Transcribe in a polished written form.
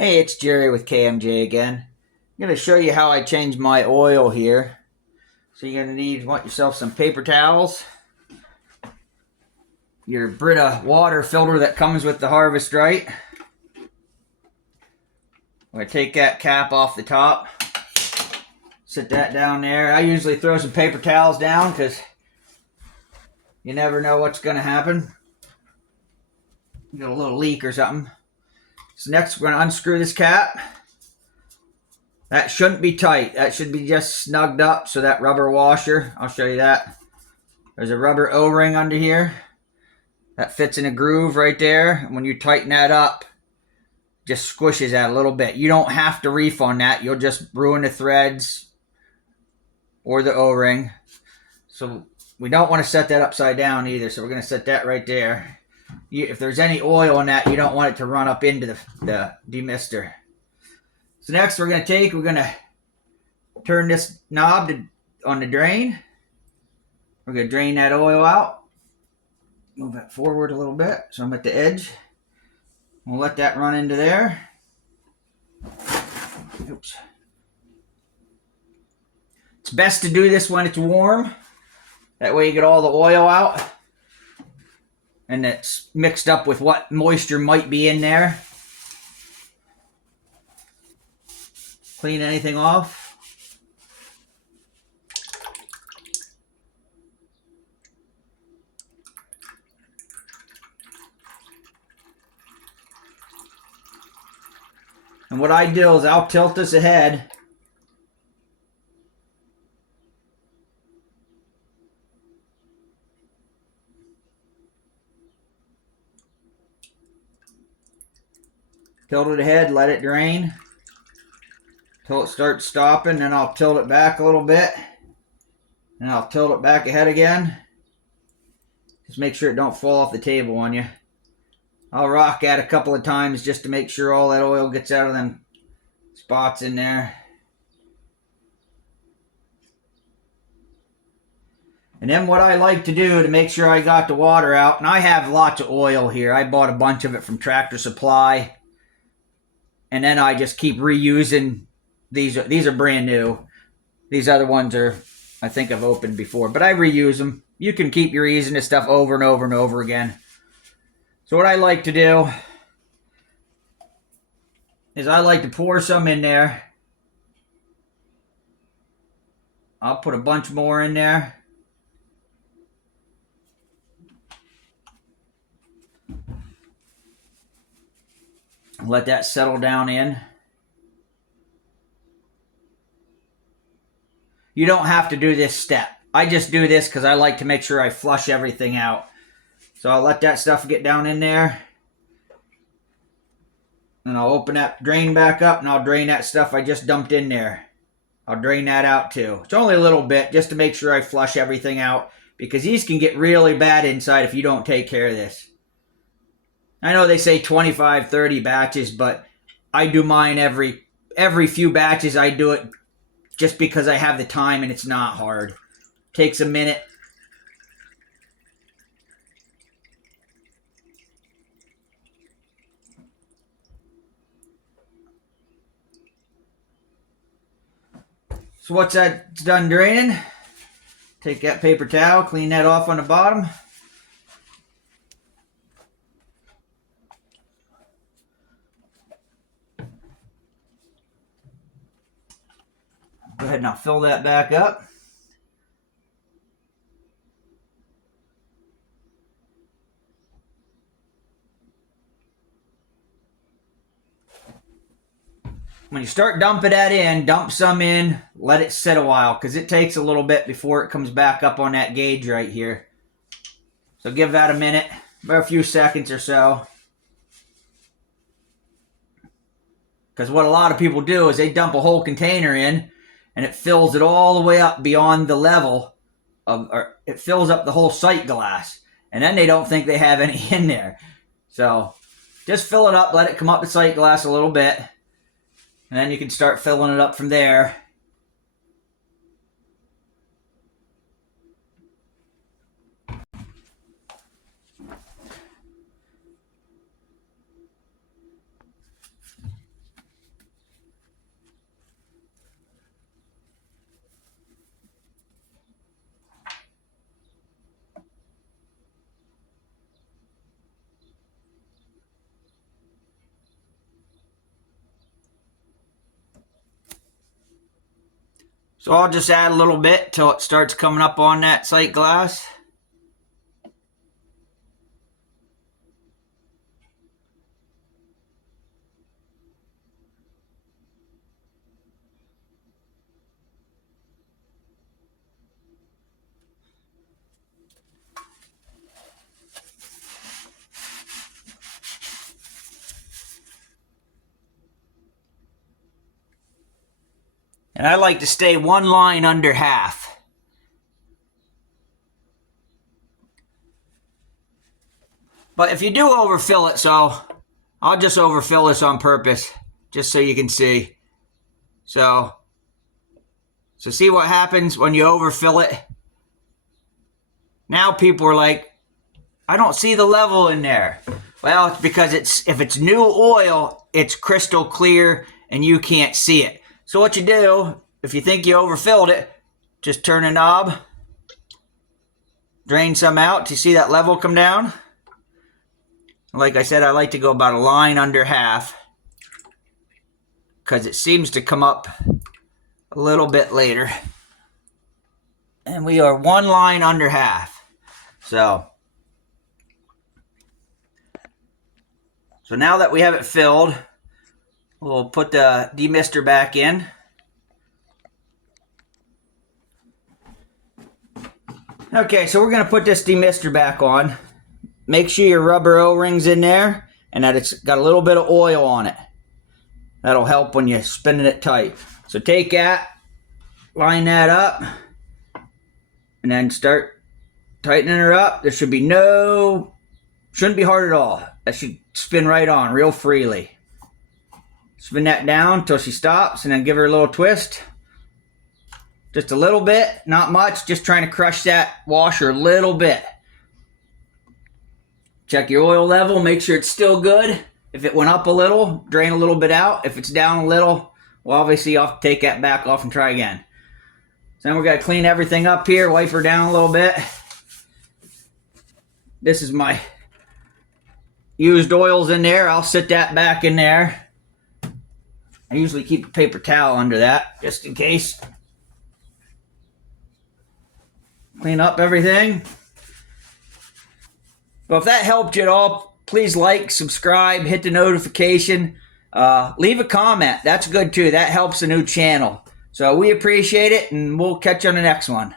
Hey, it's Jerry with KMJ again. I'm going to show you how I change my oil here. So you're going to want yourself some paper towels, your Brita water filter that comes with the Harvest Right. I'm going to take that cap off the top, sit that down there. I usually throw some paper towels down because you never know what's going to happen. You get a little leak or something. So next we're going to unscrew this cap. That shouldn't be tight. That should be just snugged up. So that rubber washer, I'll show you that. There's a rubber O-ring under here. That fits in a groove right there. And when you tighten that up, just squishes that a little bit. You don't have to reef on that. You'll just ruin the threads or the O-ring. So we don't want to set that upside down either. So we're going to set that right there. If there's any oil in that, you don't want it to run up into the demister. So next we're going to turn this knob on the drain. We're going to drain that oil out. Move it forward a little bit so I'm at the edge. We'll let that run into there. Oops. It's best to do this when it's warm. That way you get all the oil out. And it's mixed up with what moisture might be in there. Clean anything off. And what I do is I'll tilt this ahead. Tilt it ahead, let it drain. Till it starts stopping, then I'll tilt it back a little bit. And I'll tilt it back ahead again. Just make sure it don't fall off the table on you. I'll rock that a couple of times just to make sure all that oil gets out of them spots in there. And then what I like to do to make sure I got the water out, and I have lots of oil here. I bought a bunch of it from Tractor Supply. And then I just keep reusing. These are brand new. These other ones are, I think I've opened before. But I reuse them. You can keep reusing this stuff over and over and over again. So what I like to do is I like to pour some in there. I'll put a bunch more in there. Let that settle down in. You don't have to do this step. I just do this because I like to make sure I flush everything out. So I'll let that stuff get down in there. And I'll open that drain back up and I'll drain that stuff I just dumped in there. I'll drain that out too. It's only a little bit just to make sure I flush everything out, because these can get really bad inside if you don't take care of this. I know they say 25, 30 batches, but I do mine every few batches. I do it just because I have the time and it's not hard. Takes a minute. So once that's done draining, take that paper towel, clean that off on the bottom. Go ahead and I'll fill that back up. When you start dumping that in, dump some in, let it sit a while, because it takes a little bit before it comes back up on that gauge right here. So give that a minute, about a few seconds or so. Because what a lot of people do is they dump a whole container in, and it fills it all the way up beyond the level of, or it fills up the whole sight glass. And then they don't think they have any in there. So just fill it up, let it come up to sight glass a little bit. And then you can start filling it up from there. So I'll just add a little bit till it starts coming up on that sight glass. And I like to stay one line under half. But if you do overfill it, so I'll just overfill this on purpose, just so you can see. So see what happens when you overfill it. Now people are like, I don't see the level in there. Well, it's because if it's new oil, it's crystal clear and you can't see it. So what you do, if you think you overfilled it, just turn the knob, drain some out to see that level come down. Like I said, I like to go about a line under half because it seems to come up a little bit later. And we are one line under half. So now that we have it filled, we'll put the demister back in. Okay, so we're going to put this demister back on. Make sure your rubber O-ring's in there and that it's got a little bit of oil on it. That'll help when you're spinning it tight. So take that, line that up, and then start tightening her up. There should be shouldn't be hard at all. That should spin right on real freely. Spin that down until she stops and then give her a little twist. Just a little bit, not much, just trying to crush that washer a little bit. Check your oil level, make sure it's still good. If it went up a little, drain a little bit out. If it's down a little, well, obviously you'll have to take that back off and try again. So then we're going to clean everything up here, wipe her down a little bit. This is my used oils in there. I'll sit that back in there. I usually keep a paper towel under that, just in case. Clean up everything. Well, if that helped you at all, please like, subscribe, hit the notification. Leave a comment. That's good too. That helps the new channel. So we appreciate it, and we'll catch you on the next one.